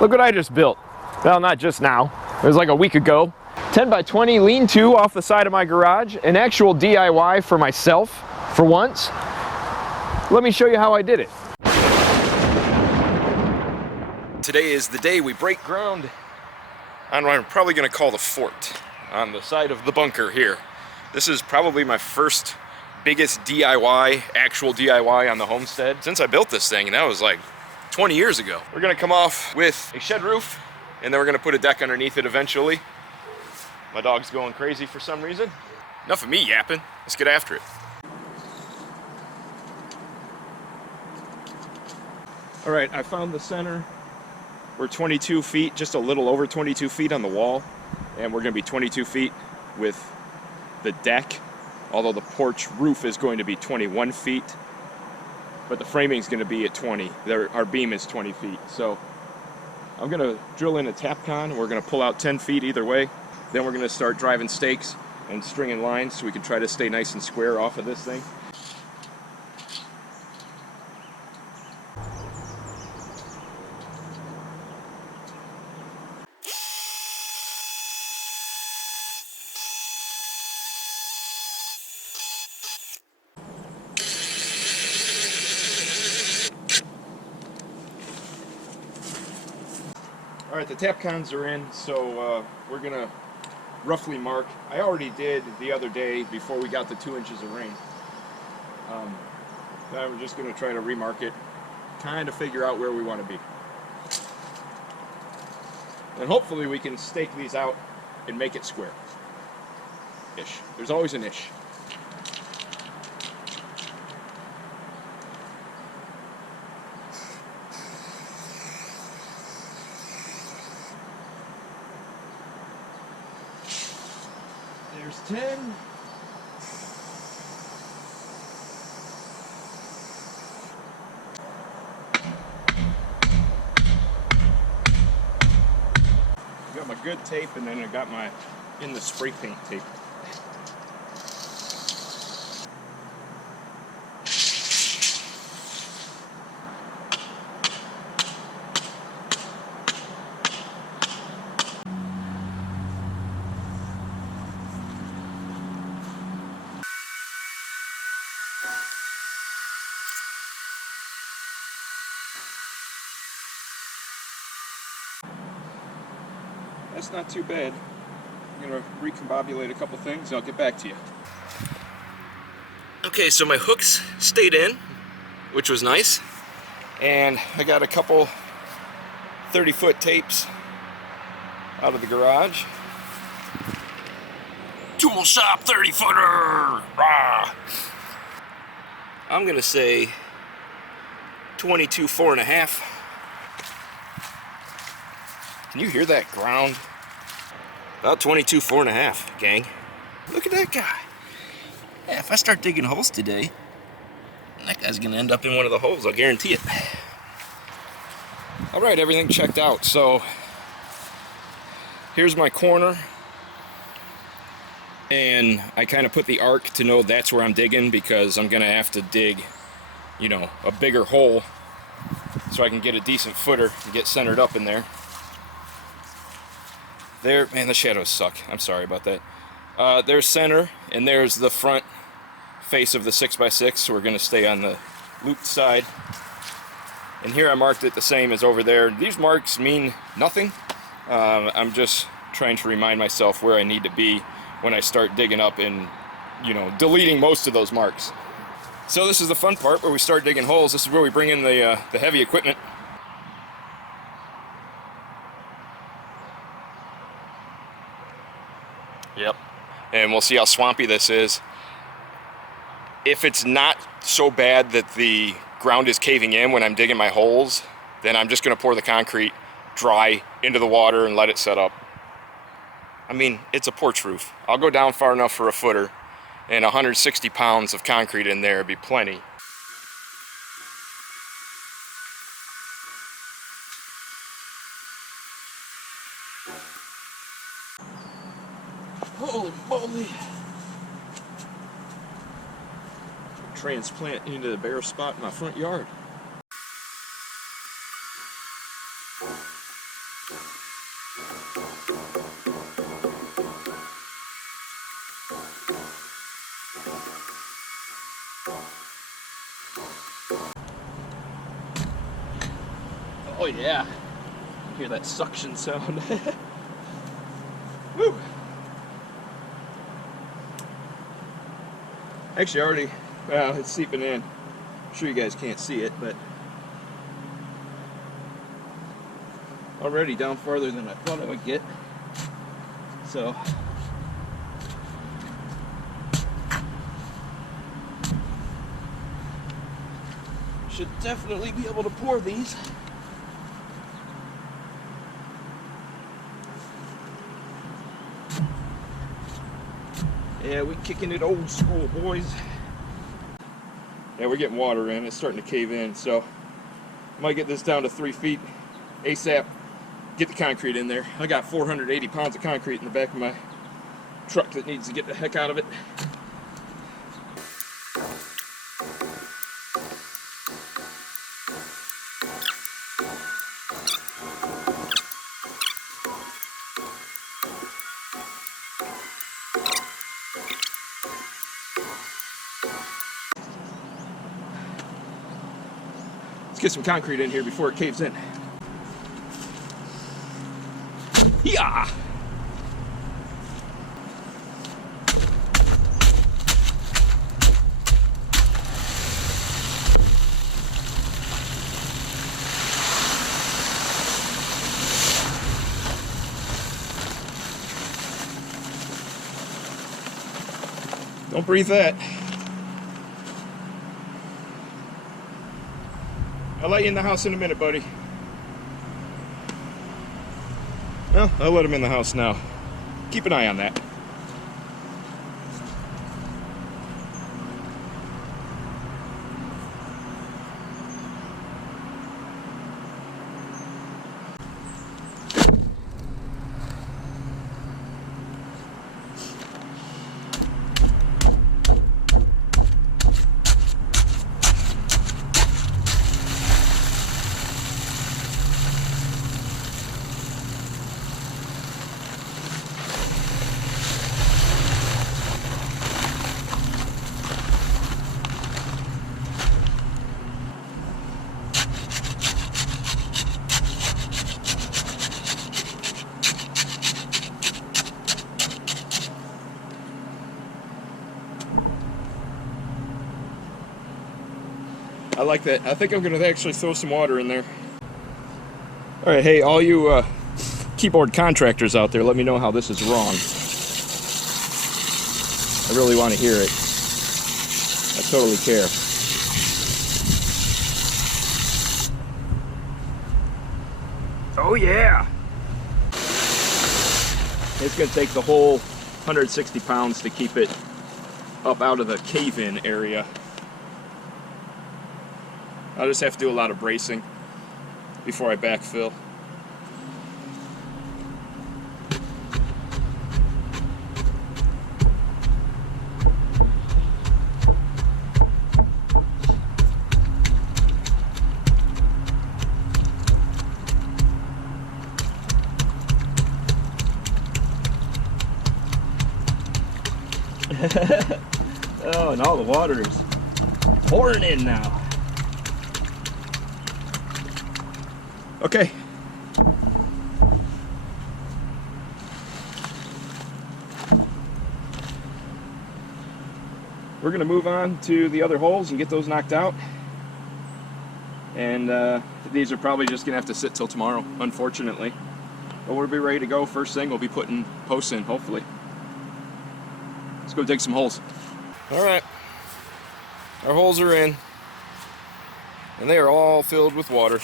Look what I just built. Well, not just now. It was like a week ago. 10x20 lean-to off the side of my garage. An actual DIY for myself, for once. Let me show you how I did it. Today is the day we break ground on what I'm probably going to call the fort on the side of the bunker here. This is probably my first biggest DIY, actual DIY on the homestead since I built this thing, and that was like 20 years ago. We're going to come off with a shed roof, and then we're going to put a deck underneath it eventually. My dog's going crazy for some reason. Enough of me yapping. Let's get after it. All right, I found the center. We're 22 feet, just a little over 22 feet on the wall, and we're going to be 22 feet with the deck, although the porch roof is going to be 21 feet, but the framing is going to be at 20. Our beam is 20 feet, so I'm going to drill in a tap con. We're going to pull out 10 feet either way. Then we're going to start driving stakes and stringing lines so we can try to stay nice and square off of this thing. All right, the tap cons are in, so we're gonna roughly mark. I already did the other day before we got the 2 inches of rain. Now we're just gonna try to remark it, kind of figure out where we want to be. And hopefully we can stake these out and make it square. Ish. There's always an ish. There's 10. I got my good tape, and then I got my in the spray paint tape. That's not too bad. I'm going to recombobulate a couple things and I'll get back to you. Okay, so my hooks stayed in, which was nice. And I got a couple 30-foot tapes out of the garage. Tool shop 30-footer! Rah! I'm going to say 22 4.5. Can you hear that ground? About 22 4.5, gang. Look at that guy. Yeah, if I start digging holes today, that guy's gonna end up in one of the holes, I'll guarantee it. All right, everything checked out. So here's my corner. And I kind of put the arc to know that's where I'm digging, because I'm gonna have to dig, you know, a bigger hole so I can get a decent footer and get centered up in there. There, man, the shadows suck. I'm sorry about that. There's center, and there's the front face of the 6x6, so we're going to stay on the looped side. And here I marked it the same as over there. These marks mean nothing. I'm just trying to remind myself where I need to be when I start digging up and, you know, deleting most of those marks. So this is the fun part where we start digging holes. This is where we bring in the heavy equipment. Yep, and we'll see how swampy this is. If it's not so bad that the ground is caving in when I'm digging my holes, then I'm just going to pour the concrete dry into the water and let it set up. I mean, it's a porch roof. I'll go down far enough for a footer, and 160 pounds of concrete in there would be plenty. Holy moly! Transplant into the bare spot in my front yard. Oh yeah, hear that suction sound. Woo! Actually, already, well, it's seeping in. I'm sure you guys can't see it, but already down farther than I thought I would get. So should definitely be able to pour these. Yeah, we kicking it old school, boys. Yeah, we're getting water in. It's starting to cave in, so I might get this down to 3 feet ASAP. Get the concrete in there. I got 480 pounds of concrete in the back of my truck that needs to get the heck out of it. Let's get some concrete in here before it caves in. Yeah. Don't breathe that. I'll let you in the house in a minute, buddy. Well, I'll let him in the house now. Keep an eye on that. I like that. I think I'm going to actually throw some water in there. All right, hey, all you keyboard contractors out there, let me know how this is wrong. I really want to hear it. I totally care. Oh yeah! It's going to take the whole 160 pounds to keep it up out of the cave-in area. I'll just have to do a lot of bracing before I backfill. Oh, and all the water is pouring in now. Okay. We're going to move on to the other holes and get those knocked out. And these are probably just going to have to sit till tomorrow, unfortunately. But we'll be ready to go. First thing, we'll be putting posts in, hopefully. Let's go dig some holes. All right. Our holes are in. And they are all filled with water.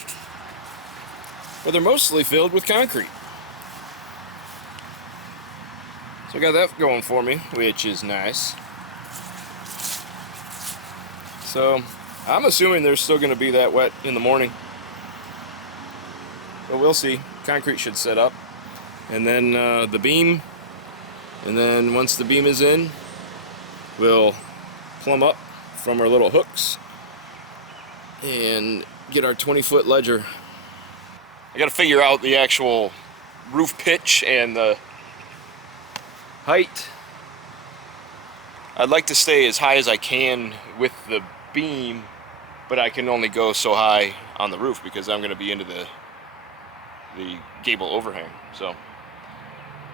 But they're mostly filled with concrete. So I got that going for me, which is nice. So I'm assuming they're still going to be that wet in the morning. But we'll see. Concrete should set up. And then the beam. And then once the beam is in, we'll plumb up from our little hooks and get our 20-foot ledger. I gotta figure out the actual roof pitch and the height I'd like to stay as high as I can with the beam, but I can only go so high on the roof because I'm going to be into the gable overhang. So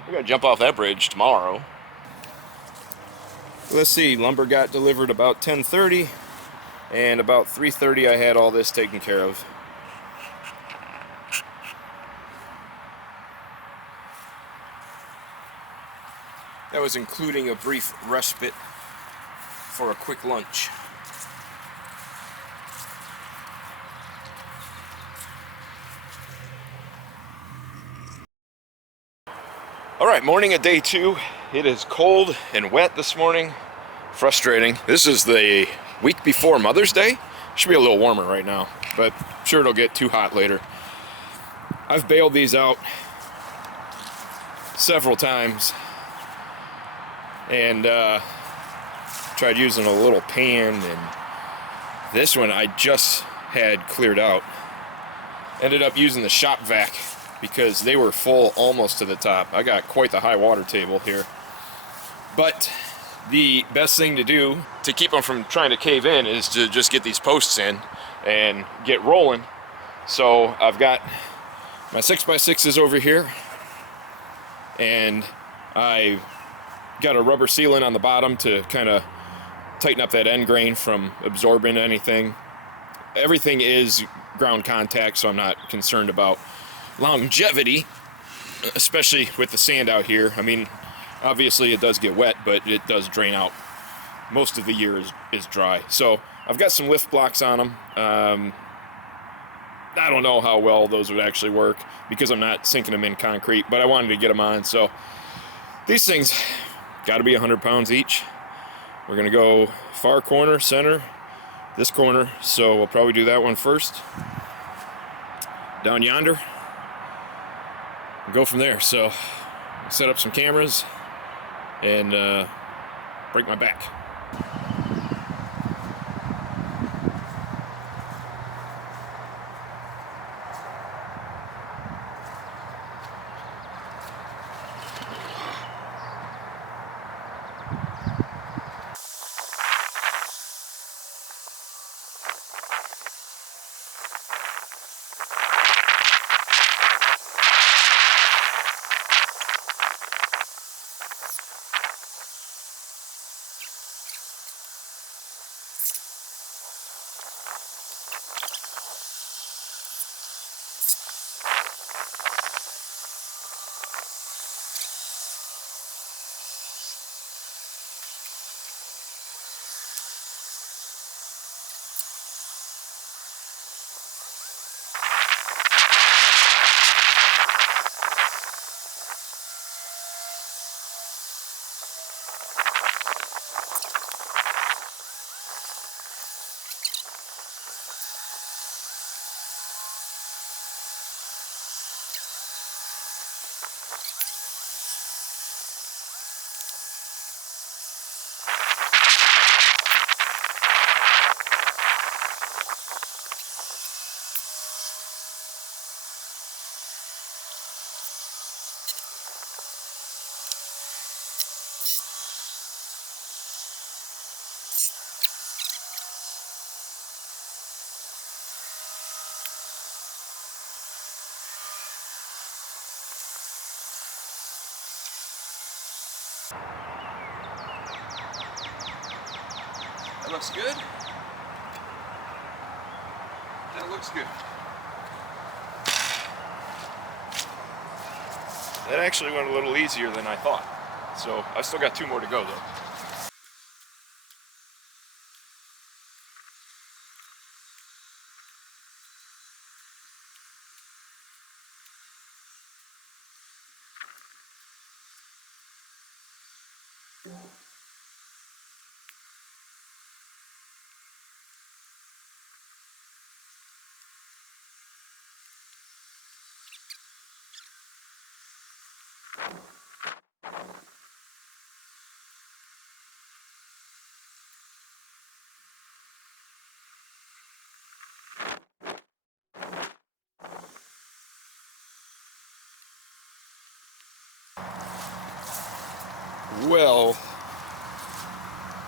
we're going to jump off that bridge tomorrow. Let's see, lumber got delivered about 10:30, and about 3:30 I had all this taken care of. That was including a brief respite for a quick lunch. Alright, morning of day 2. It is cold and wet this morning. Frustrating. This is the week before Mother's Day. Should be a little warmer right now, but I'm sure it'll get too hot later. I've bailed these out several times and tried using a little pan, and this one I just had cleared out. Ended up using the shop vac because they were full almost to the top. I got quite the high water table here. But the best thing to do to keep them from trying to cave in is to just get these posts in and get rolling. So I've got my 6x6s over here, and I got a rubber sealant on the bottom to kind of tighten up that end grain from absorbing anything. Everything is ground contact, so I'm not concerned about longevity, especially with the sand out here. I mean, obviously it does get wet, but it does drain out. Most of the year is dry. So I've got some lift blocks on them. I don't know how well those would actually work because I'm not sinking them in concrete, but I wanted to get them on. So these things got to be 100 pounds each. We're going to go far corner, center, this corner. So we'll probably do that one first. Down yonder. Go from there. So set up some cameras and break my back. That looks good. That looks good. That actually went a little easier than I thought. So I still got 2 more to go though. Well,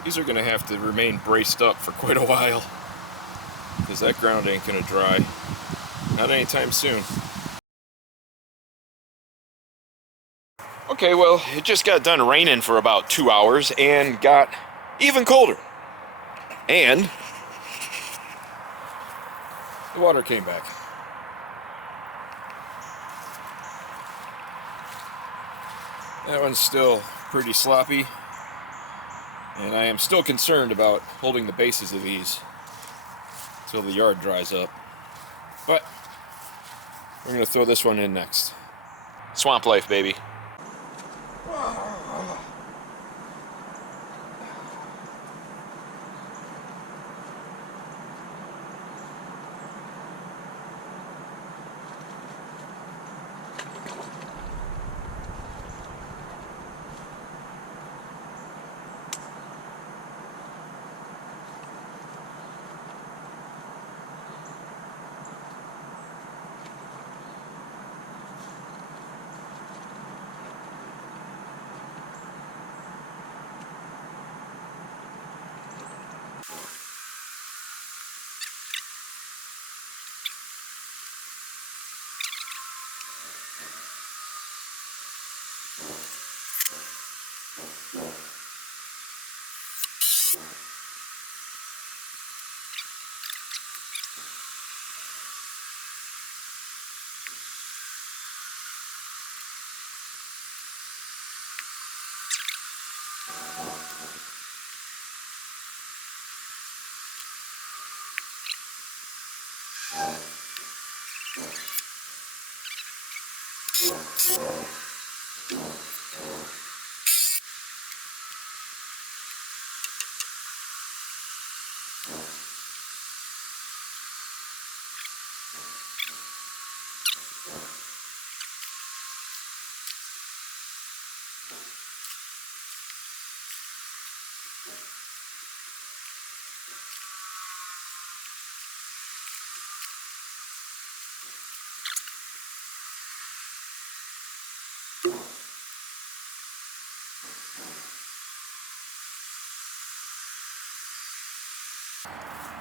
These are going to have to remain braced up for quite a while, because that ground ain't going to dry. Not anytime soon. Okay, well, it just got done raining for about 2 hours and got even colder. And the water came back. That one's still pretty sloppy, and I am still concerned about holding the bases of these until the yard dries up. But we're going to throw this one in next. Swamp life, baby.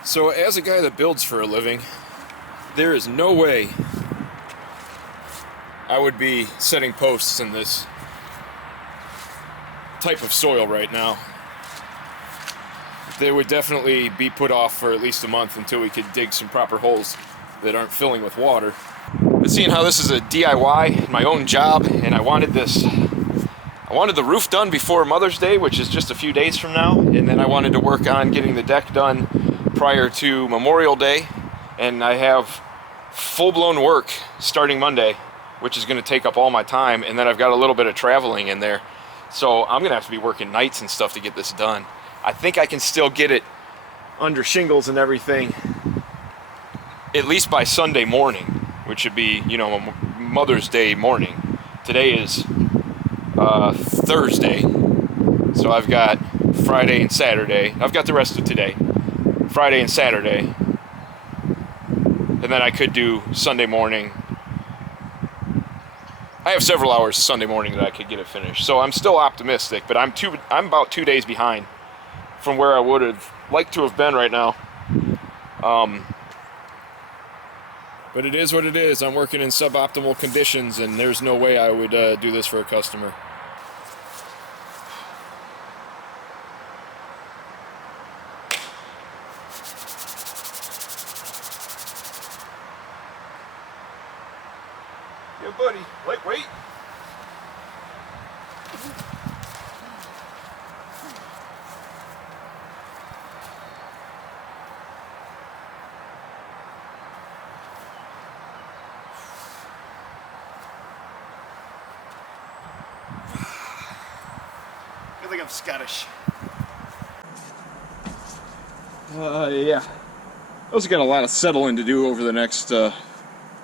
So as a guy that builds for a living, there is no way I would be setting posts in this type of soil right now. They would definitely be put off for at least a month until we could dig some proper holes that aren't filling with water. But seeing how this is a DIY, my own job, and I wanted the roof done before Mother's Day, which is just a few days from now, and then I wanted to work on getting the deck done prior to Memorial Day, and I have full-blown work starting Monday, which is going to take up all my time, and then I've got a little bit of traveling in there, so I'm going to have to be working nights and stuff to get this done. I think I can still get it under shingles and everything at least by Sunday morning, which should be, you know, Mother's Day morning. Today is Thursday, so I've got Friday and Saturday. I've got the rest of today, Friday and Saturday, and then I could do Sunday morning. I have several hours Sunday morning that I could get it finished, so I'm still optimistic, but I'm about 2 days behind from where I would have liked to have been right now. But it is what it is. I'm working in suboptimal conditions, and there's no way I would do this for a customer. Yeah, buddy. Wait. I think I'm Scottish. Yeah. Also got a lot of settling to do over the next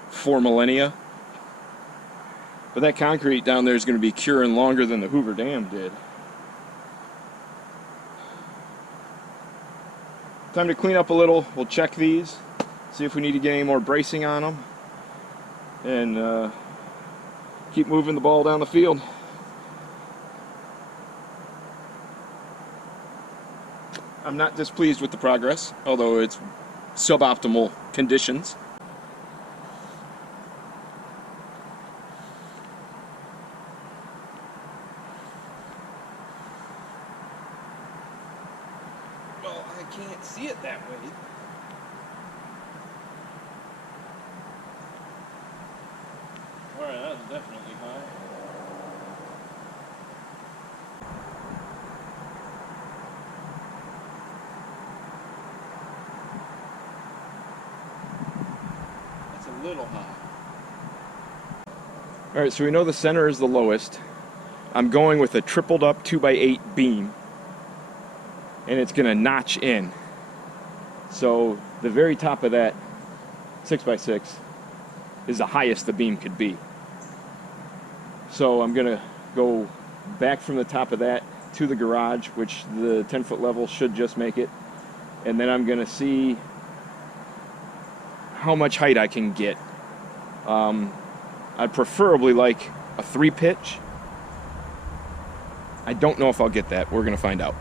4 millennia. But that concrete down there is going to be curing longer than the Hoover Dam did. Time to clean up a little. We'll check these, see if we need to get any more bracing on them, and keep moving the ball down the field. I'm not displeased with the progress, although it's suboptimal conditions. Well, I can't see it that way. Alright, that's definitely high. That's a little high. Alright, so we know the center is the lowest. I'm going with a tripled up 2x8 beam. And it's going to notch in. So the very top of that 6x6 is the highest the beam could be. So I'm going to go back from the top of that to the garage, which the 10-foot level should just make it. And then I'm going to see how much height I can get. I'd preferably like a 3-pitch. I don't know if I'll get that. We're going to find out.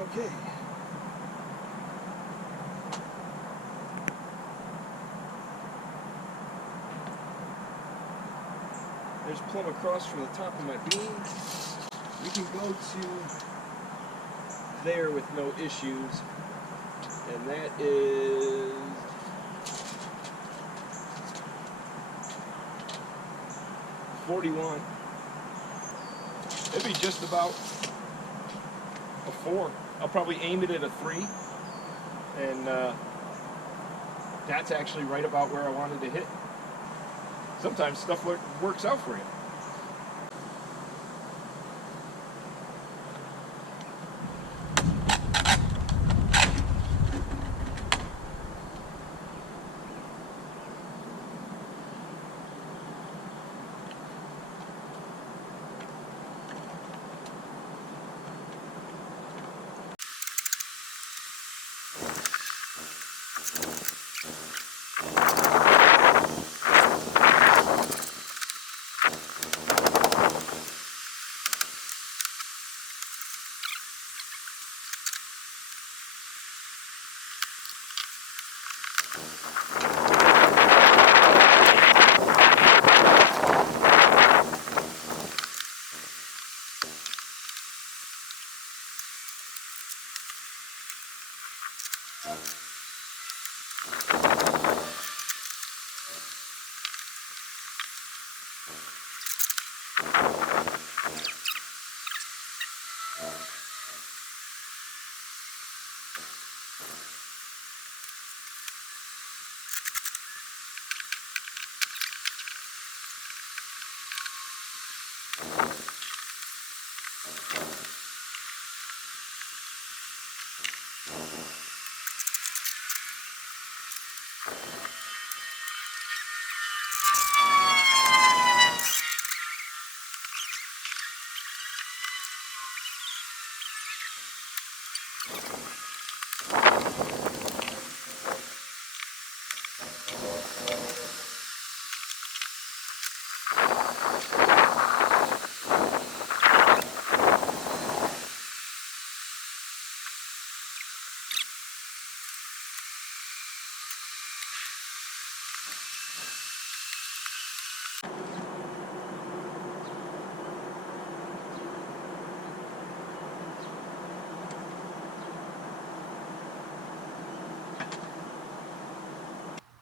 Okay. There's plumb across from the top of my beam. We can go to there with no issues. And that is 41. It'd be just about a 4. I'll probably aim it at a 3. And that's actually right about where I wanted to hit. Sometimes stuff works out for you.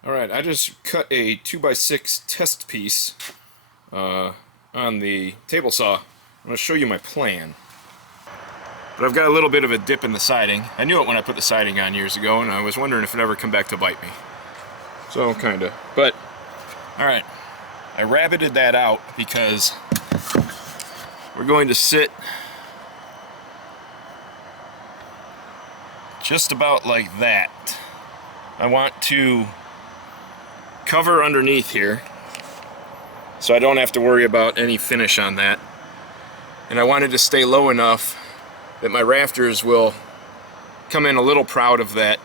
Alright, I just cut a 2x6 test piece on the table saw. I'm going to show you my plan. But I've got a little bit of a dip in the siding. I knew it when I put the siding on years ago, and I was wondering if it'd ever come back to bite me. So, kinda. But, alright, I rabbited that out because we're going to sit just about like that. I want to cover underneath here so I don't have to worry about any finish on that, and I wanted to stay low enough that my rafters will come in a little proud of that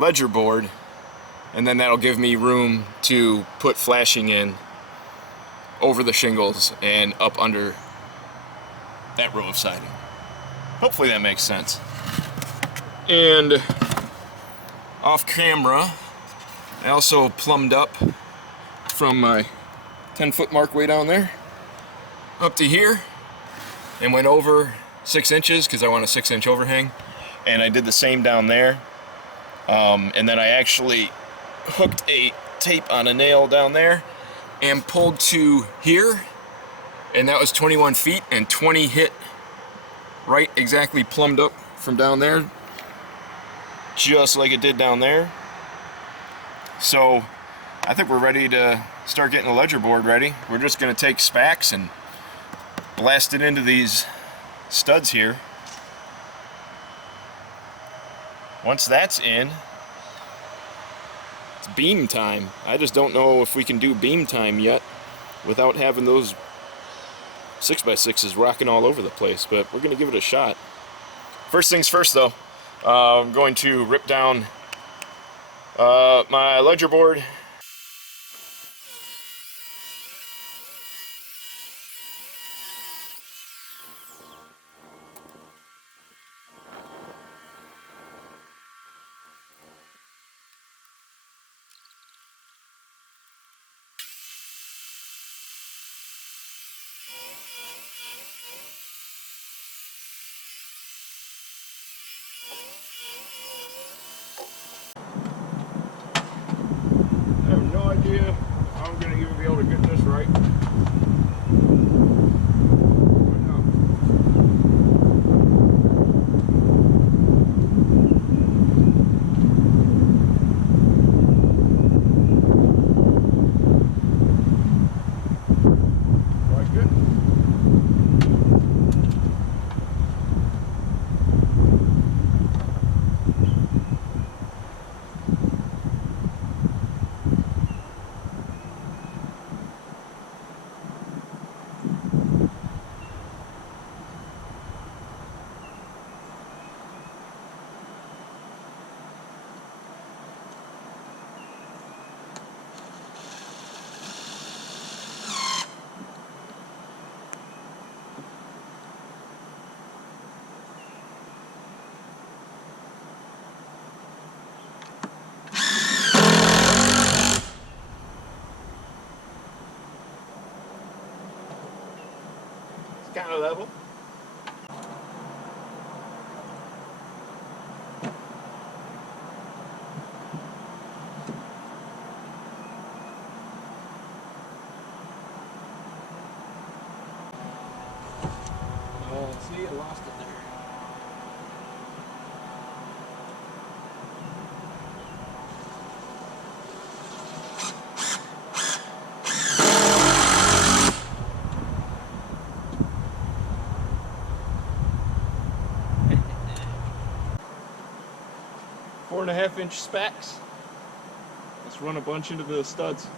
ledger board and then that'll give me room to put flashing in over the shingles and up under that row of siding. Hopefully that makes sense. And off camera, I also plumbed up from my 10-foot mark way down there up to here and went over 6 inches because I want a 6-inch overhang, and I did the same down there. And then I actually hooked a tape on a nail down there and pulled to here, and that was 21 feet, and 20 hit right exactly plumbed up from down there, just like it did down there. So I think we're ready to start getting the ledger board ready. We're just going to take spacks and blast it into these studs here. Once that's in, it's beam time. I just don't know if we can do beam time yet without having those 6x6s rocking all over the place, but we're going to give it a shot. First things first though, I'm going to rip down my ledger board. I have no idea how I'm going to even be able to get this right. Like it. Kind of level. See, I lost it there. 4.5-inch spacks. Let's run a bunch into the studs.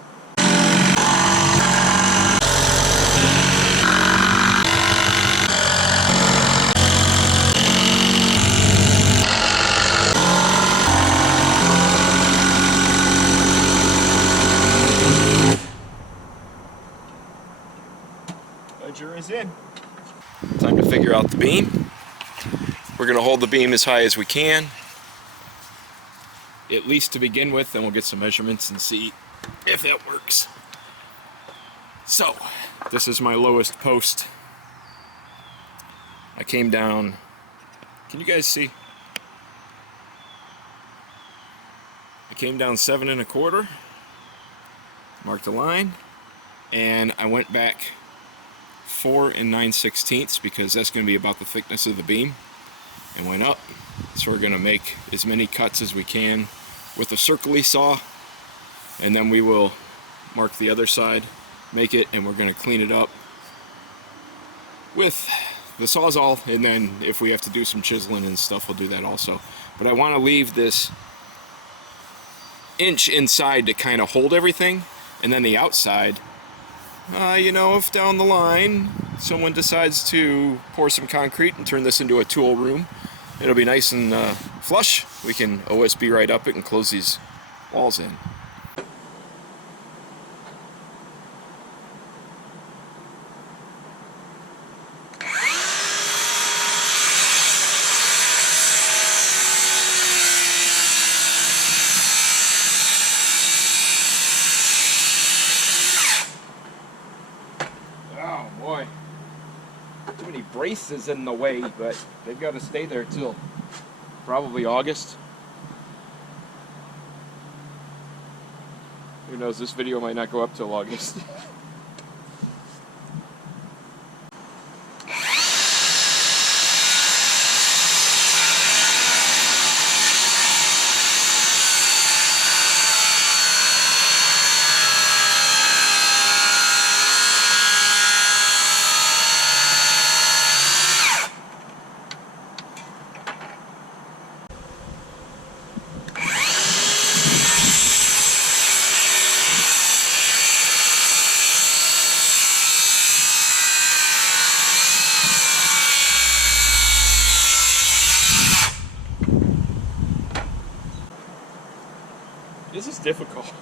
Ledger is in. Time to figure out the beam. We're going to hold the beam as high as we can, at least to begin with, then we'll get some measurements and see if that works. So, this is my lowest post. I came down, can you guys see? I came down 7 1/4, marked a line, and I went back 4 9/16 because that's going to be about the thickness of the beam, and went up. So we're going to make as many cuts as we can with a circle-y saw, and then we will mark the other side, make it, and we're going to clean it up with the Sawzall, and then if we have to do some chiseling and stuff, we'll do that also. But I want to leave this inch inside to kind of hold everything, and then the outside, you know, if down the line someone decides to pour some concrete and turn this into a tool room, it'll be nice and flush. We can OSB right up it and close these Wall's in. Oh boy. Too many braces in the way, but they've got to stay there till probably August. Who knows, this video might not go up till August. This is difficult.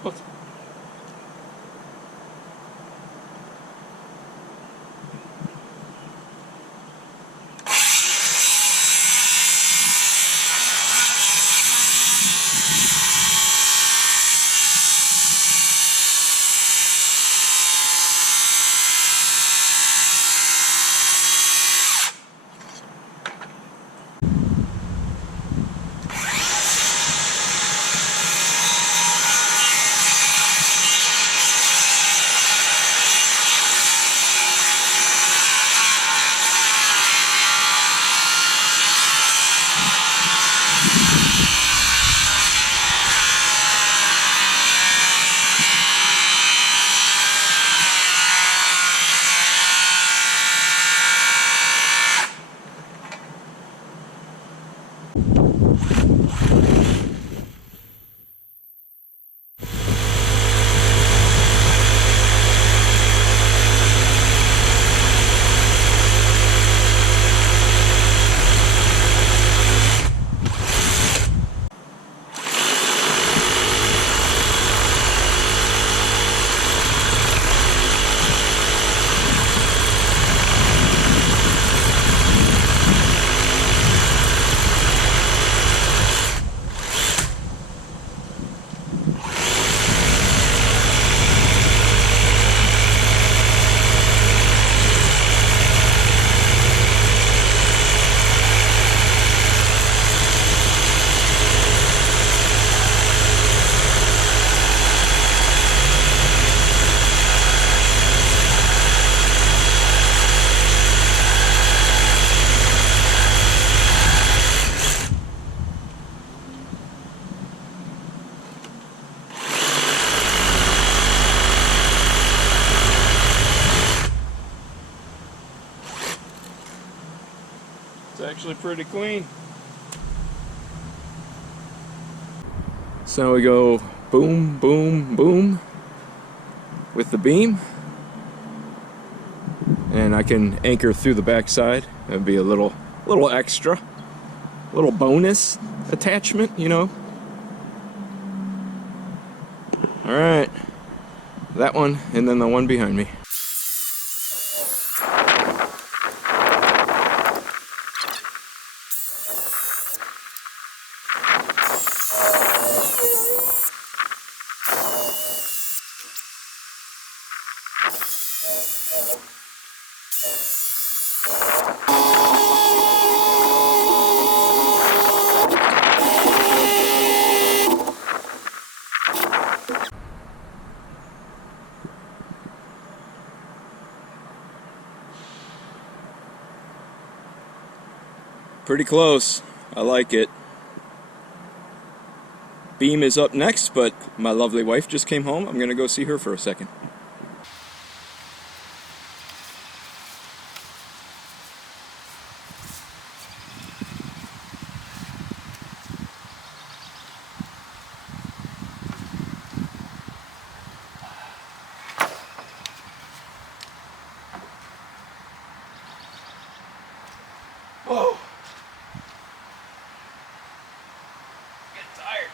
It's actually pretty clean. So now we go boom, boom, boom with the beam. And I can anchor through the backside. That'd be a little extra, little bonus attachment, you know. All right, that one, and then the one behind me. Pretty close. I like it. Beam is up next, but my lovely wife just came home. I'm gonna go see her for a second. Whoa. Getting tired.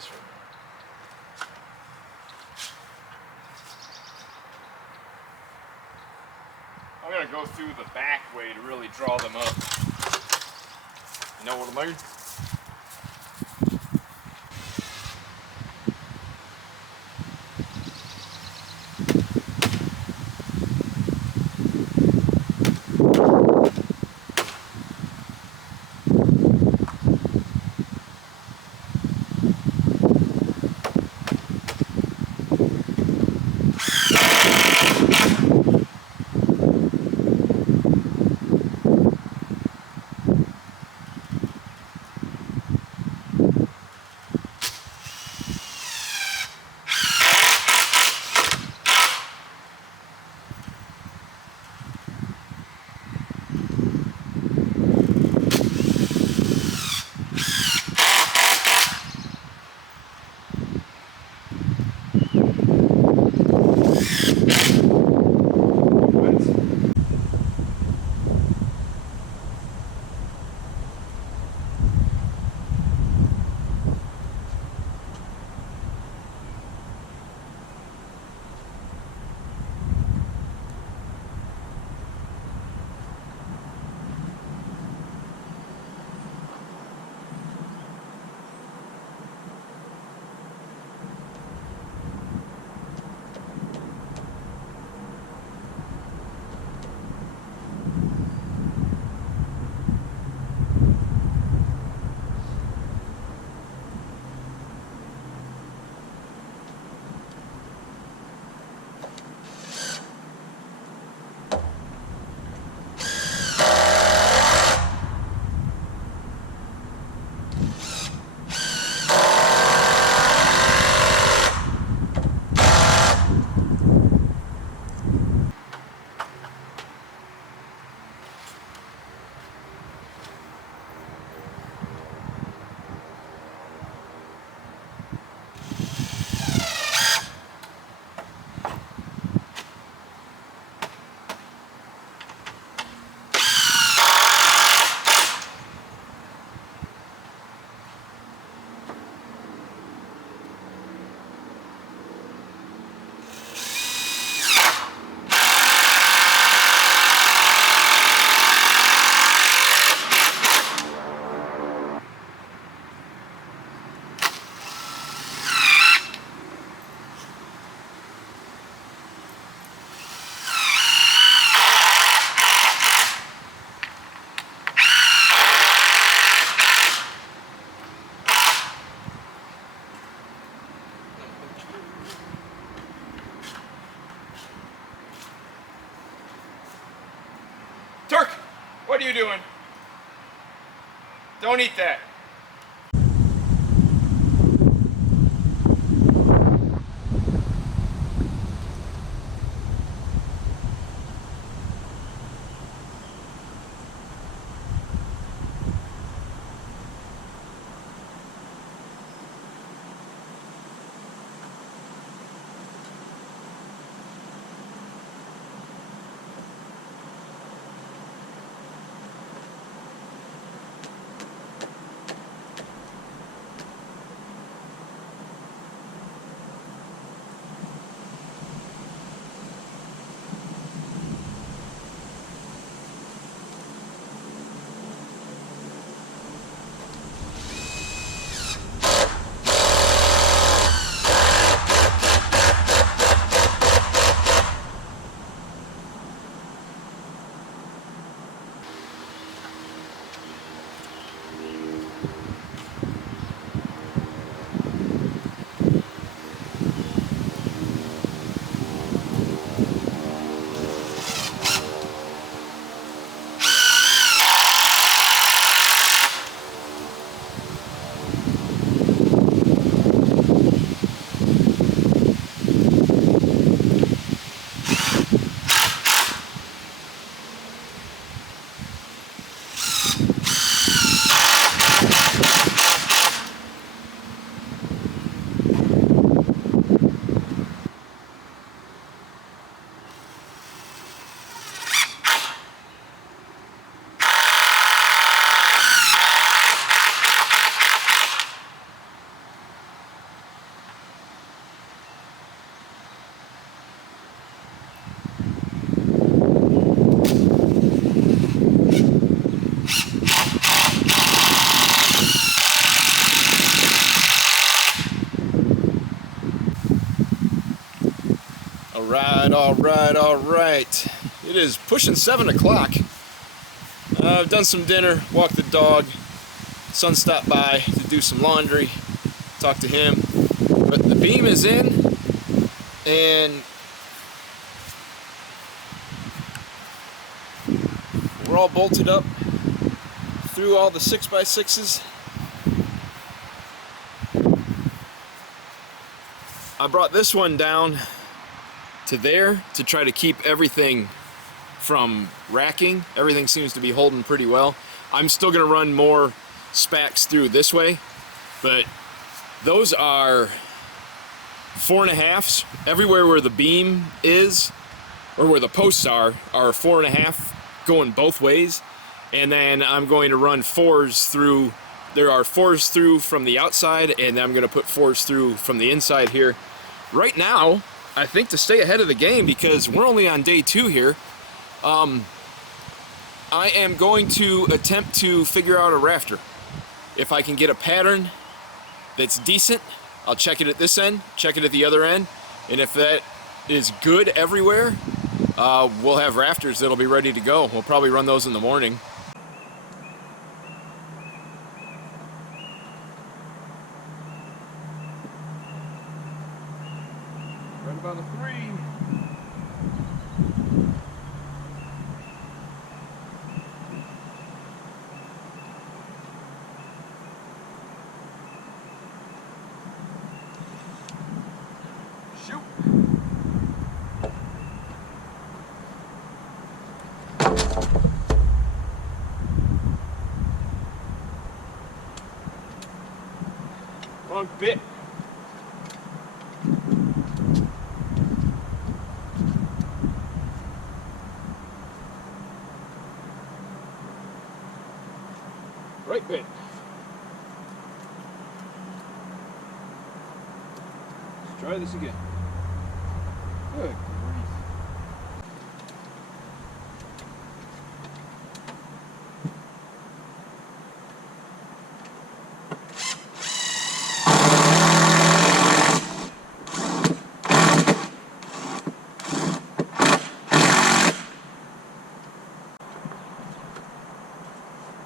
nice one. I'm gonna go through the back way to really draw them up. You know what I mean? Turk, what are you doing? Don't eat that. All right. It is pushing 7 o'clock. I've done some dinner, walked the dog. Son stopped by to do some laundry, talk to him. But the beam is in, and we're all bolted up through all the 6x6s. I brought this one down to there to try to keep everything from racking. Everything seems to be holding pretty well. I'm still going to run more spacks through this way, but those are 4.5s. Everywhere where the beam is, or where the posts are 4.5 going both ways. And then I'm going to run 4s through. There are 4s through from the outside, and then I'm going to put 4s through from the inside here. Right now, I think to stay ahead of the game, because we're only on day 2 here, I am going to attempt to figure out a rafter. If I can get a pattern that's decent, I'll check it at this end, check it at the other end, and if that is good everywhere, we'll have rafters that'll be ready to go. We'll probably run those in the morning. Right about a 3. Shoot. Wrong bit. Right bit. Let's try this again. Good grief.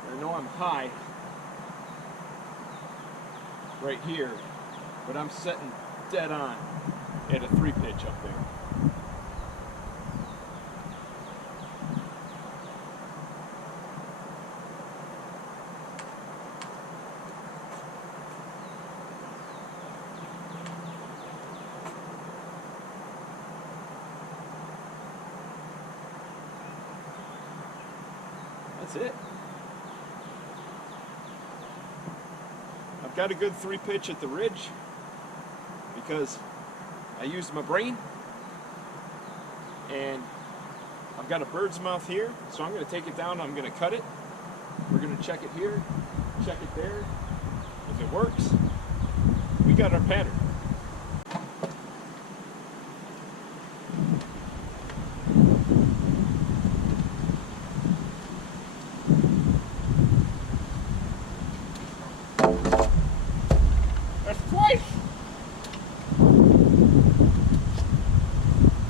I know I'm high right here, but I'm setting dead on at a 3 pitch up there. That's it. I've got a good 3 pitch at the ridge because I used my brain, and I've got a bird's mouth here, so I'm going to take it down, I'm going to cut it. We're going to check it here, check it there. If it works, we got our pattern. That's twice!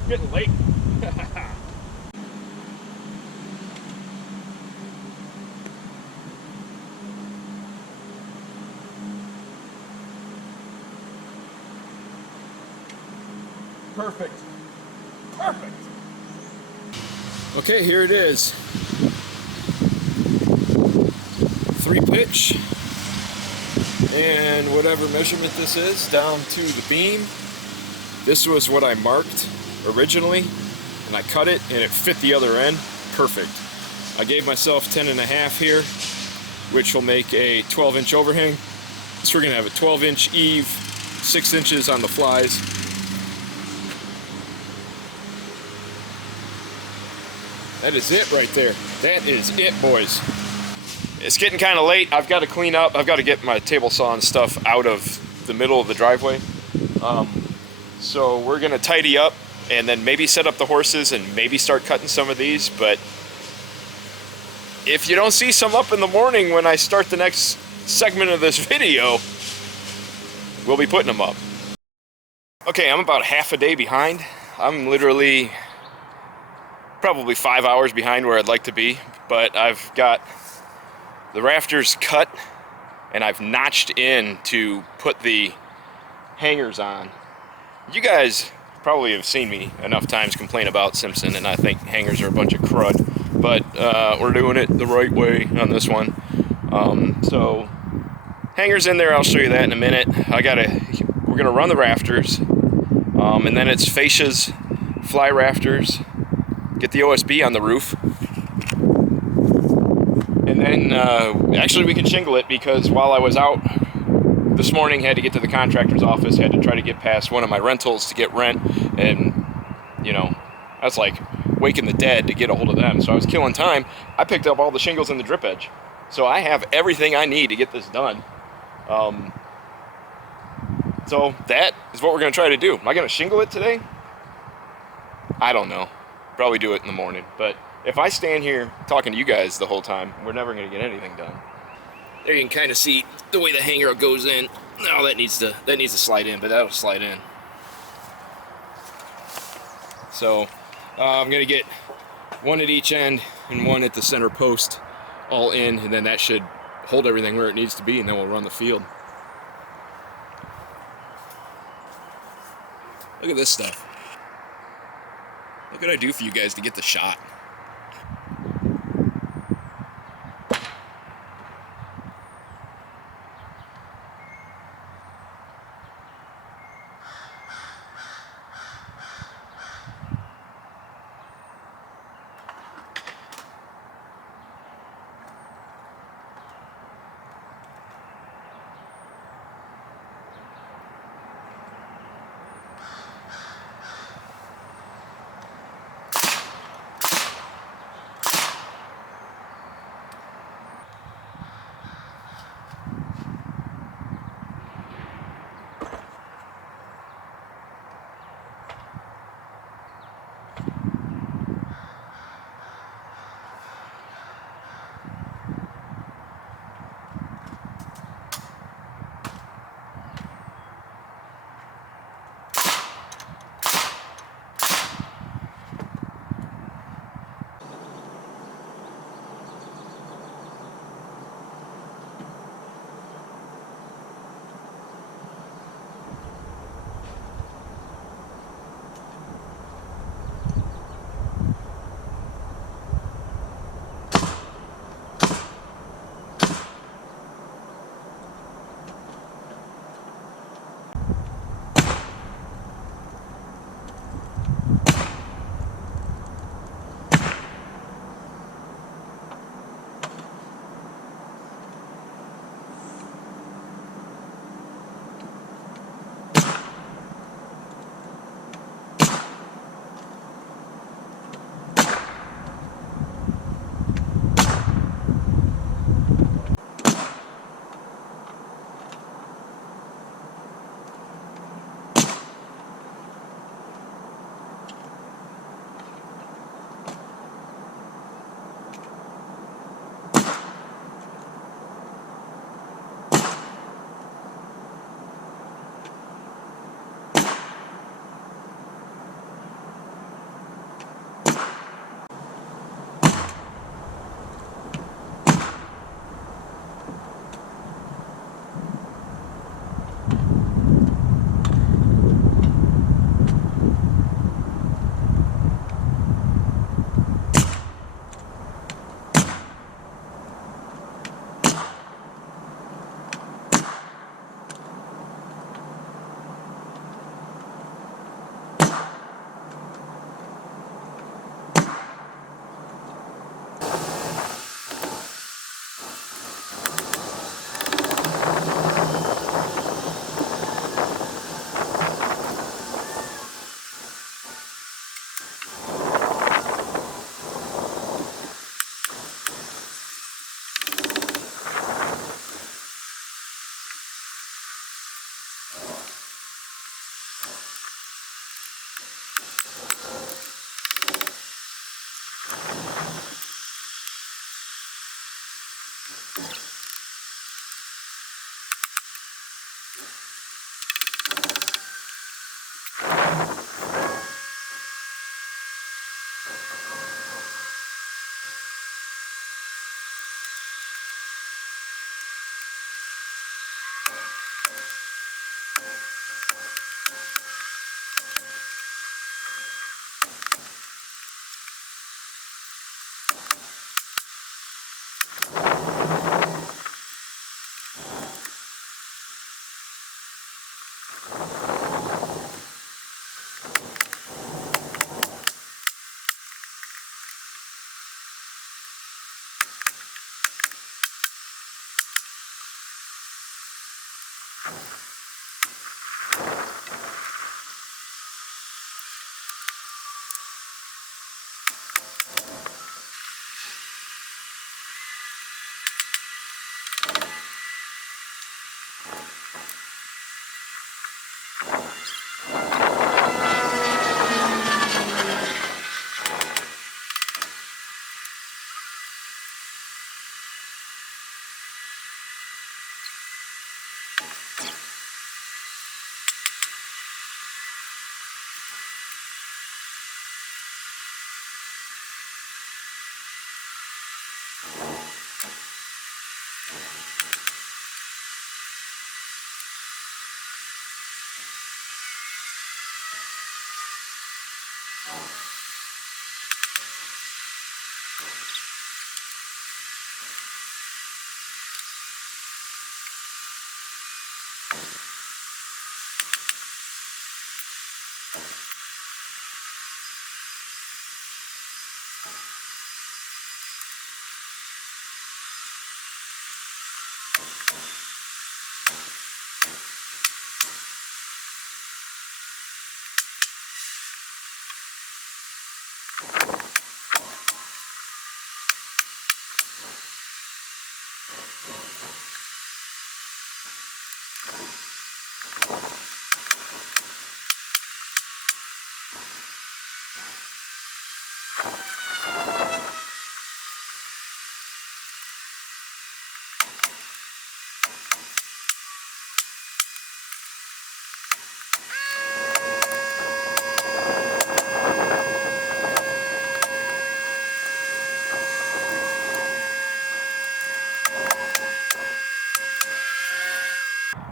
Getting late. Perfect. Perfect. Okay, here it is. 3 pitch. And whatever measurement this is, down to the beam. This was what I marked originally, and I cut it, and it fit the other end. Perfect. I gave myself 10.5 here, which will make a 12-inch overhang. So we're gonna have a 12-inch eave, 6 inches on the flies. That is it right there. That is it, boys. It's getting kind of late. I've got to clean up. I've got to get my table saw and stuff out of the middle of the driveway. So we're gonna tidy up and then maybe set up the horses and maybe start cutting some of these. But if you don't see some up in the morning when I start the next segment of this video, we'll be putting them up. Okay, I'm about half a day behind I'm literally probably 5 hours behind where I'd like to be, but I've got the rafters cut and I've notched in to put the hangers on. You guys probably have seen me enough times complain about Simpson, and I think hangers are a bunch of crud, but we're doing it the right way on this one. So hangers in there, I'll show you that in a minute. We're gonna run the rafters, and then it's fascias, fly rafters, get the OSB on the roof, and then actually we can shingle it, because while I was out this morning, had to get to the contractor's office, had to try to get past one of my rentals to get rent, and you know, that's like waking the dead to get a hold of them. So I was killing time. I picked up all the shingles and the drip edge, so I have everything I need to get this done. So that is what we're going to try to do. Am I going to shingle it today? I don't know. Probably do it in the morning. But if I stand here talking to you guys the whole time, we're never going to get anything done. There you can kind of see the way the hanger goes in. No, that needs to slide in, but that'll slide in. So I'm going to get one at each end and one at the center post all in, and then that should hold everything where it needs to be, and then we'll run the field. Look at this stuff. What could I do for you guys to get the shot?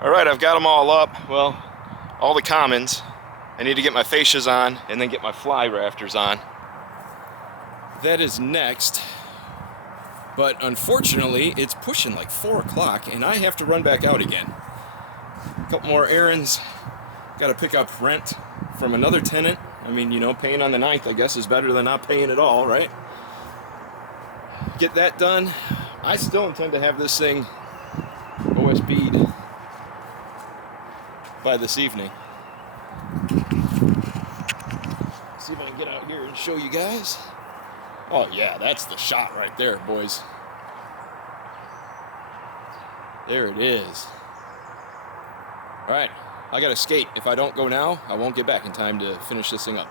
All right, I've got them all up. Well, all the commons. I need to get my fascias on and then get my fly rafters on. That is next. But unfortunately, it's pushing like 4 o'clock and I have to run back out again. A couple more errands. Got to pick up rent from another tenant. I mean, you know, paying on the 9th, I guess, is better than not paying at all, right? Get that done. I still intend to have this thing OSB'd by this evening. See if I can get out here and show you guys. Oh yeah, that's the shot right there, boys. There it is. All right, I gotta skate. If I don't go now, I won't get back in time to finish this thing up.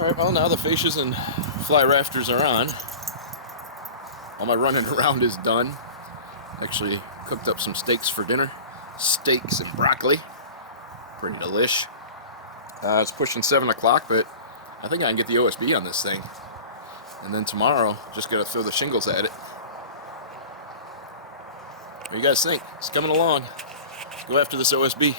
Alright, well now the fascias and fly rafters are on. All my running around is done. Actually cooked up some steaks for dinner. Steaks and broccoli. Pretty delish. It's pushing 7 o'clock, but I think I can get the OSB on this thing. And then tomorrow, just gotta throw the shingles at it. What do you guys think? It's coming along. Go after this OSB.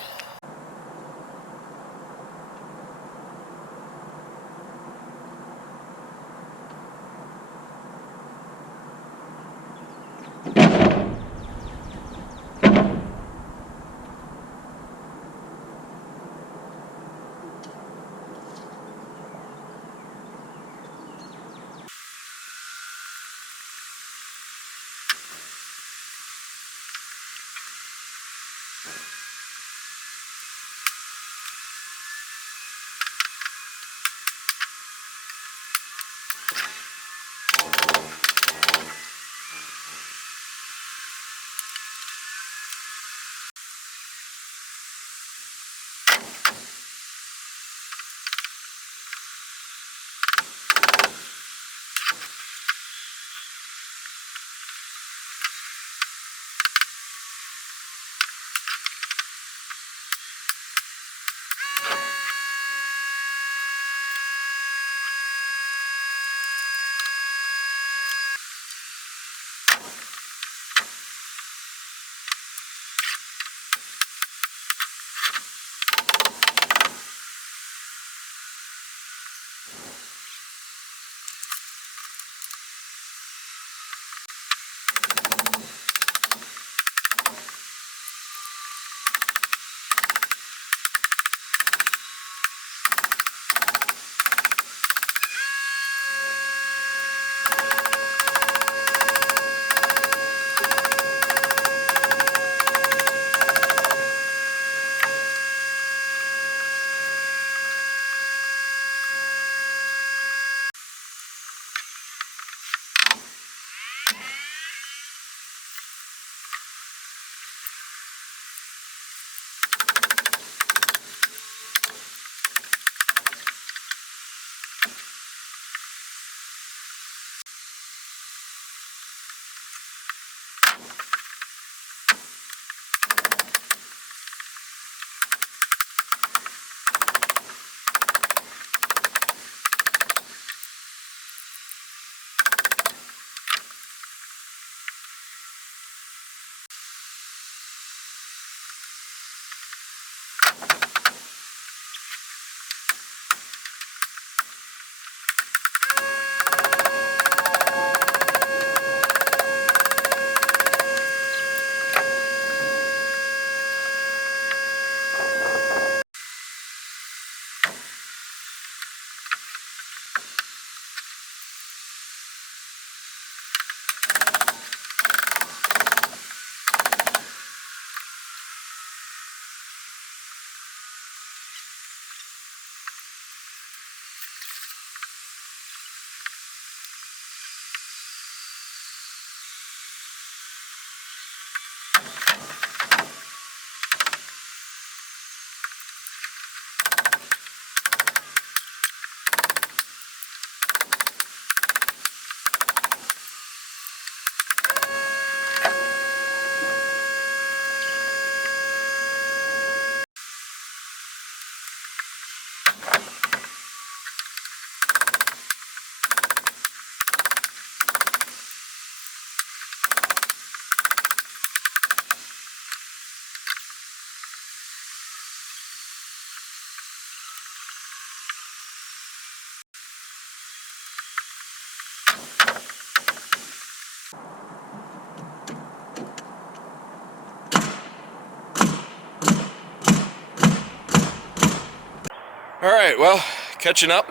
Alright, well, catching up.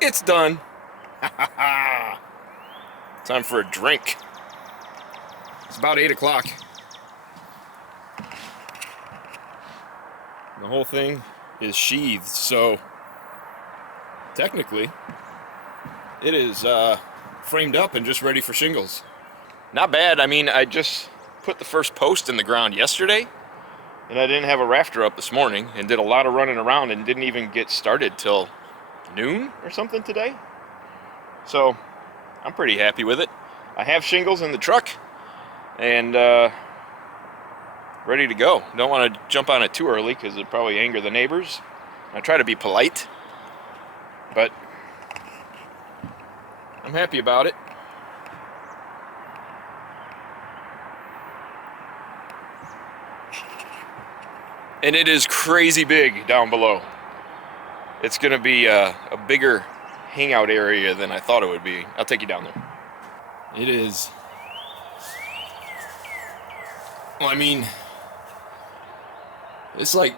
It's done. Time for a drink. It's about 8 o'clock. The whole thing is sheathed, so technically it is framed up and just ready for shingles. Not bad. I mean, I just put the first post in the ground yesterday, and I didn't have a rafter up this morning, and did a lot of running around and didn't even get started till noon or something today. So I'm pretty happy with it. I have shingles in the truck and ready to go. Don't want to jump on it too early because it'd probably anger the neighbors. I try to be polite, but I'm happy about it. And it is crazy big down below. It's gonna be a bigger hangout area than I thought it would be. I'll take you down there. It is. Well, I mean, it's like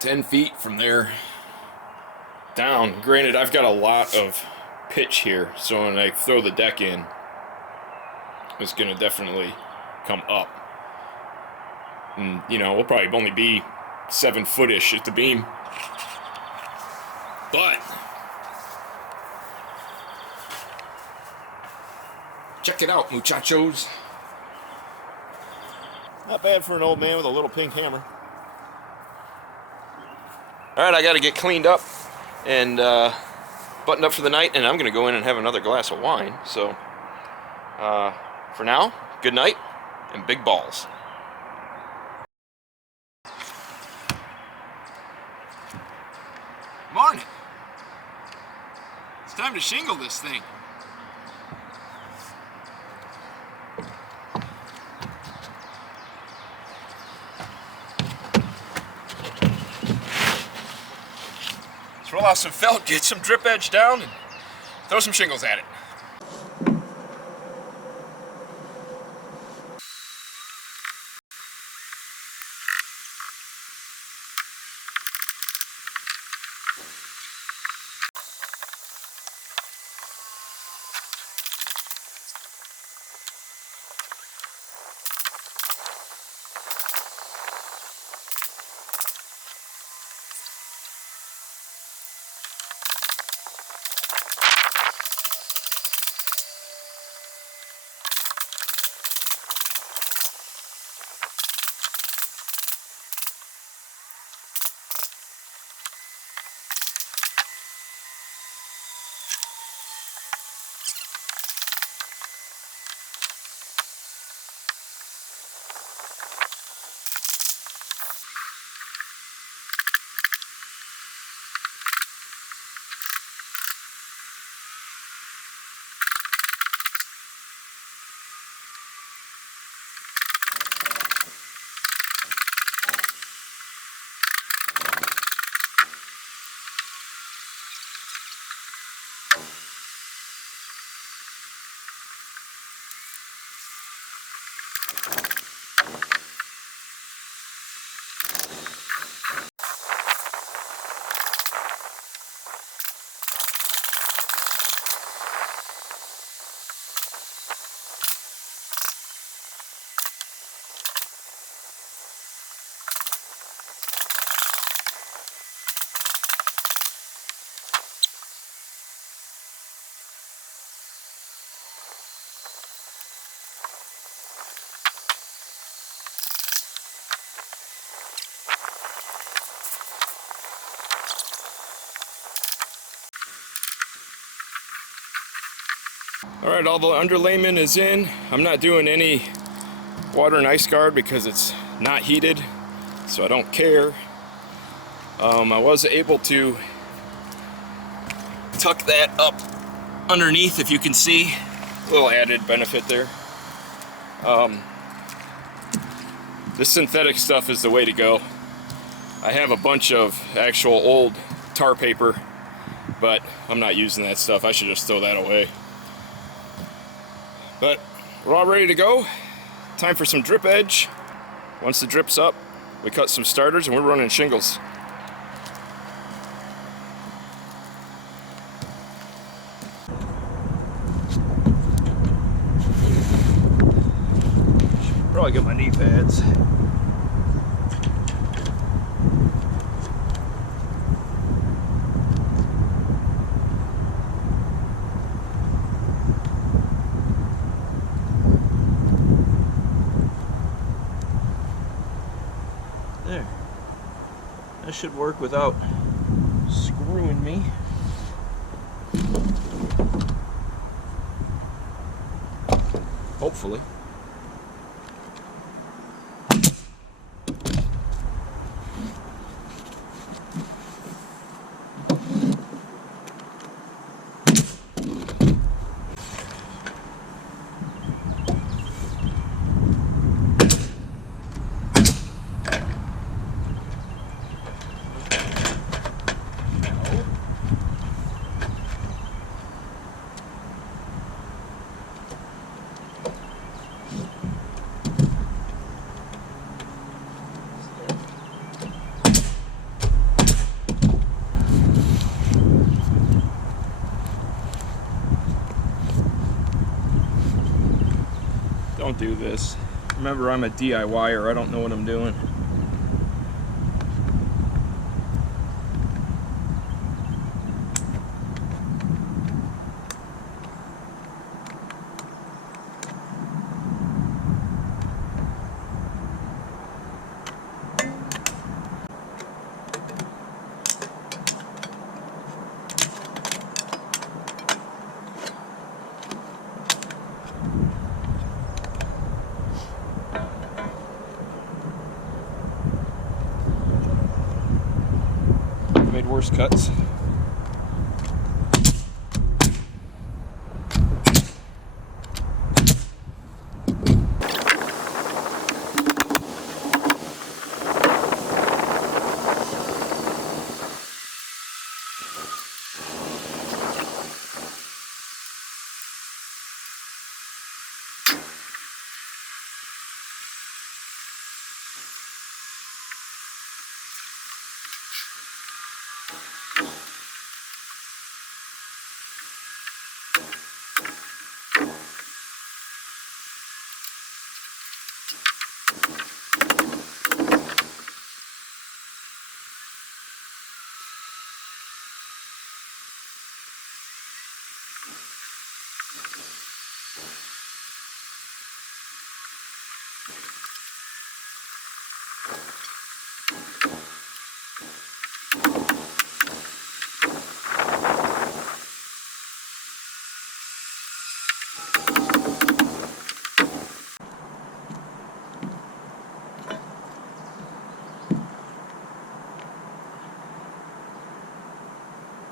10 feet from there down. Granted, I've got a lot of pitch here, so when I throw the deck in, it's gonna definitely come up. And, you know, we'll probably only be 7 foot-ish at the beam. But check it out, muchachos. Not bad for an old man with a little pink hammer. Alright, I gotta get cleaned up and buttoned up for the night, and I'm gonna go in and have another glass of wine. So for now, good night and big balls. Morning. It's time to shingle this thing. Let's roll out some felt, get some drip edge down, and throw some shingles at it. Alright, all the underlayment is in. I'm not doing any water and ice guard because it's not heated, so I don't care. I was able to tuck that up underneath, if you can see. A little added benefit there. This synthetic stuff is the way to go. I have a bunch of actual old tar paper, but I'm not using that stuff. I should just throw that away. But we're all ready to go. Time for some drip edge. Once the drip's up, we cut some starters and we're running shingles. Should probably get my knee pads. There. That should work without screwing me. Hopefully. Don't do this. Remember, I'm a DIYer. I don't know what I'm doing. Made worse cuts.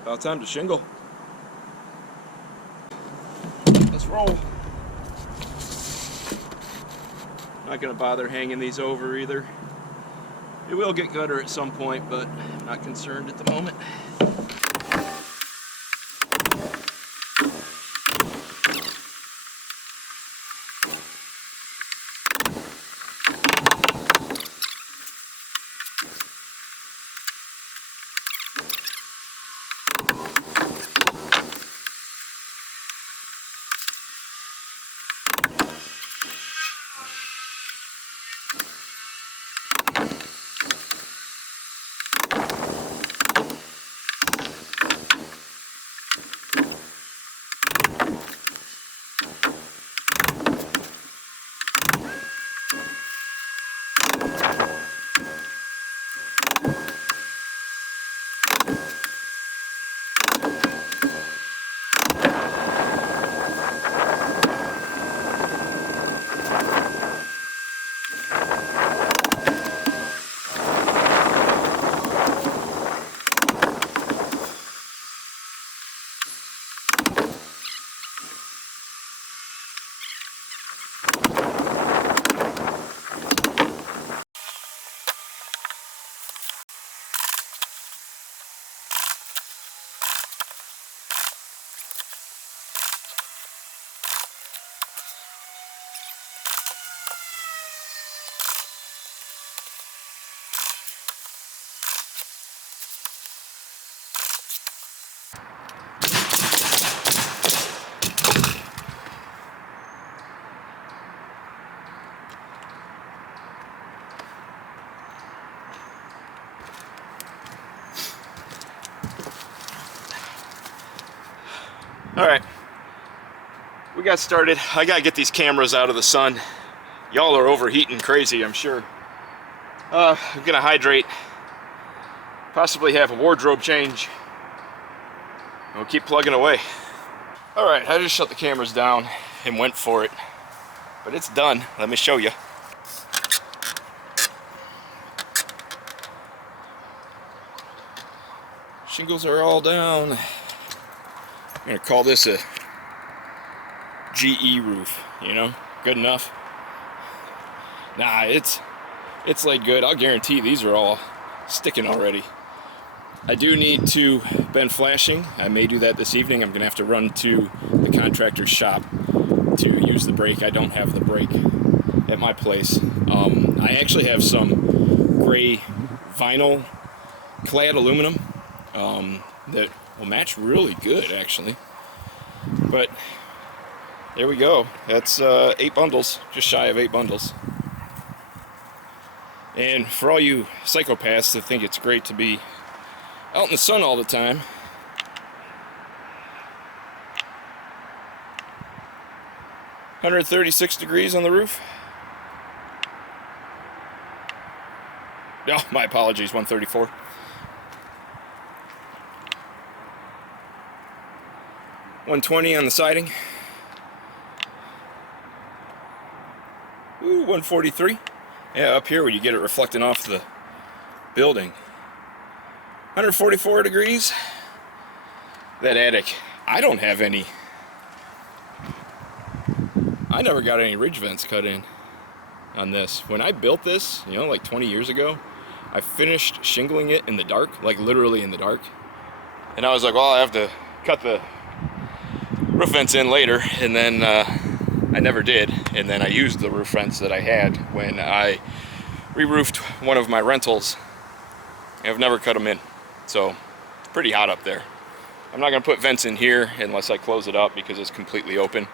About time to shingle. Let's roll. Not gonna bother hanging these over either. It will get gutter at some point, but I'm not concerned at the moment. Alright, we got started. I gotta get these cameras out of the sun. Y'all are overheating crazy, I'm sure. I'm gonna hydrate, possibly have a wardrobe change, We'll keep plugging away. All right, I just shut the cameras down and went for it, but it's done. Let me show you. Shingles are all down. I'm gonna call this a GE roof, you know, good enough. Nah, it's laid good. I'll guarantee these are all sticking already. I do need to bend flashing. I may do that this evening. I'm gonna have to run to the contractor's shop to use the brake. I don't have the brake at my place. I actually have some gray vinyl clad aluminum that will match really good, actually. But there we go. That's 8 bundles, just shy of 8 bundles. And for all you psychopaths that think it's great to be out in the sun all the time, (136 degrees on the roof. No, my apologies, 134. (120 on the siding. Ooh, 143. Yeah, up here where you get it reflecting off the building. 144 degrees. That attic, I don't have any. I never got any ridge vents cut in on this. When I built this, you know, like 20 years ago, I finished shingling it in the dark, like literally in the dark. And I was like, well, I have to cut the roof vents in later, and then I never did. And then I used the roof vents that I had when I re-roofed one of my rentals. I've never cut them in, so it's pretty hot up there. I'm not gonna put vents in here unless I close it up because it's completely open.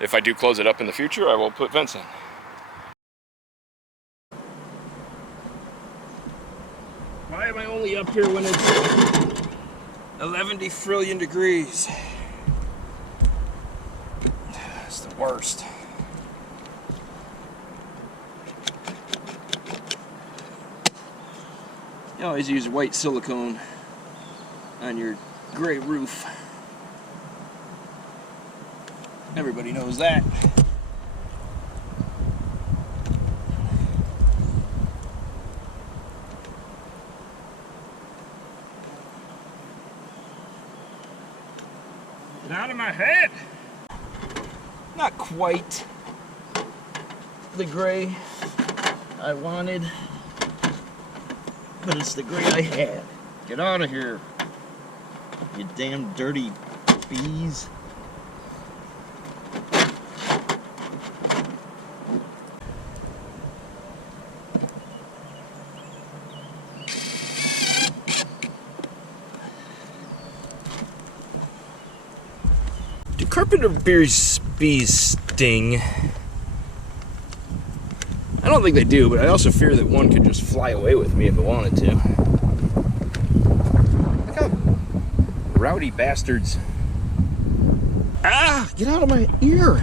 If I do close it up in the future, I will put vents in. Why am I only up here when it's 11 trillion degrees? It's the worst. You always use white silicone on your gray roof. Everybody knows that. Get out of my head! Not quite the gray I wanted, but it's the gray I had. Get out of here, you damn dirty bees. Do carpenter bees sting? I don't think they do, but I also fear that one could just fly away with me if it wanted to. Look how rowdy bastards. Ah! Get out of my ear!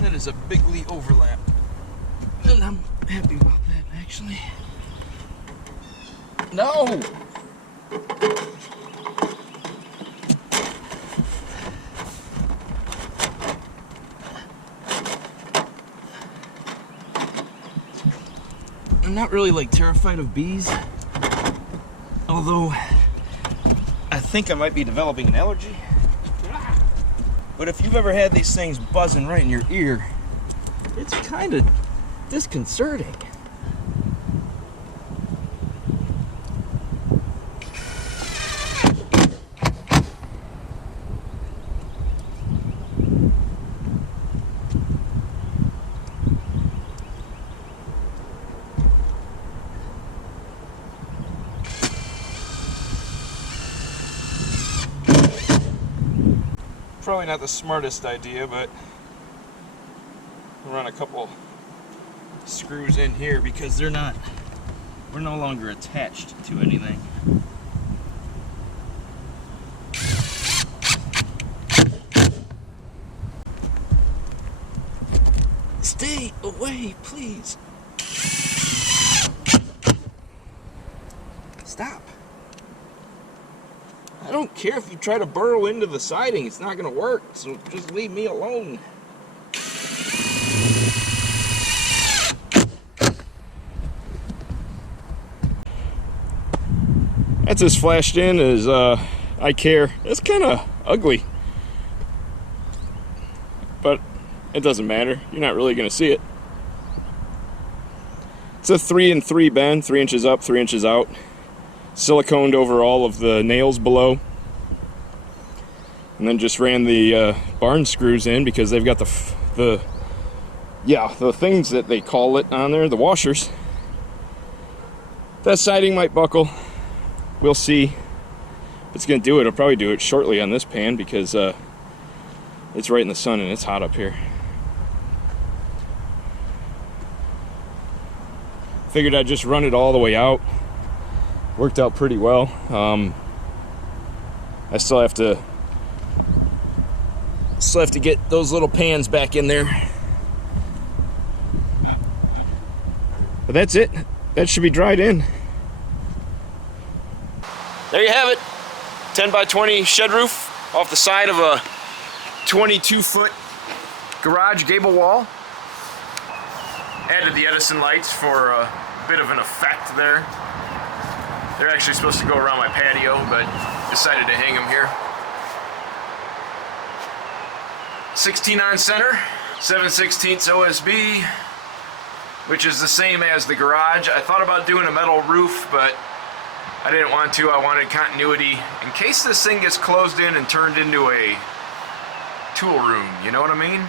That is a bigly overlap. And I'm happy about that, actually. No! I'm not really like terrified of bees, although I think I might be developing an allergy. But if you've ever had these things buzzing right in your ear, it's kind of disconcerting. Probably not the smartest idea, but we'll run a couple screws in here because we're no longer attached to anything. Stay away, please. Stop. I don't care if you try to burrow into the siding, it's not gonna work, so just leave me alone. That's as flashed in as I care. It's kind of ugly, but it doesn't matter. You're not really gonna see it. It's a 3-and-3 bend, 3 inches up, 3 inches out. Siliconed over all of the nails below. And then just ran the barn screws in because they've got the things that they call it on there, the washers. That siding might buckle. We'll see. If it's gonna do it, I'll probably do it shortly on this pan because it's right in the sun and it's hot up here. Figured I'd just run it all the way out. Worked out pretty well. I still have to get those little pans back in there. But that's it. That should be dried in. There you have it. 10x20 shed roof off the side of a 22-foot garage gable wall. Added the Edison lights for a bit of an effect there. They're actually supposed to go around my patio, but decided to hang them here. 16 on center, 7/16 OSB, which is the same as the garage. I thought about doing a metal roof, but I didn't want to. I wanted continuity in case this thing gets closed in and turned into a tool room, you know what I mean?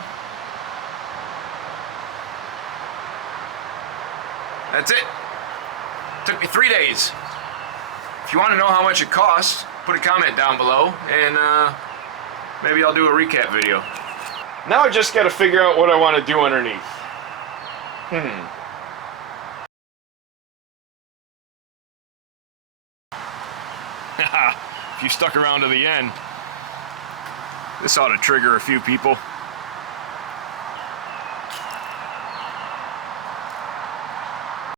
That's it. Took me 3 days. If you want to know how much it costs, put a comment down below and maybe I'll do a recap video. Now I just got to figure out what I want to do underneath. If you stuck around to the end, this ought to trigger a few people.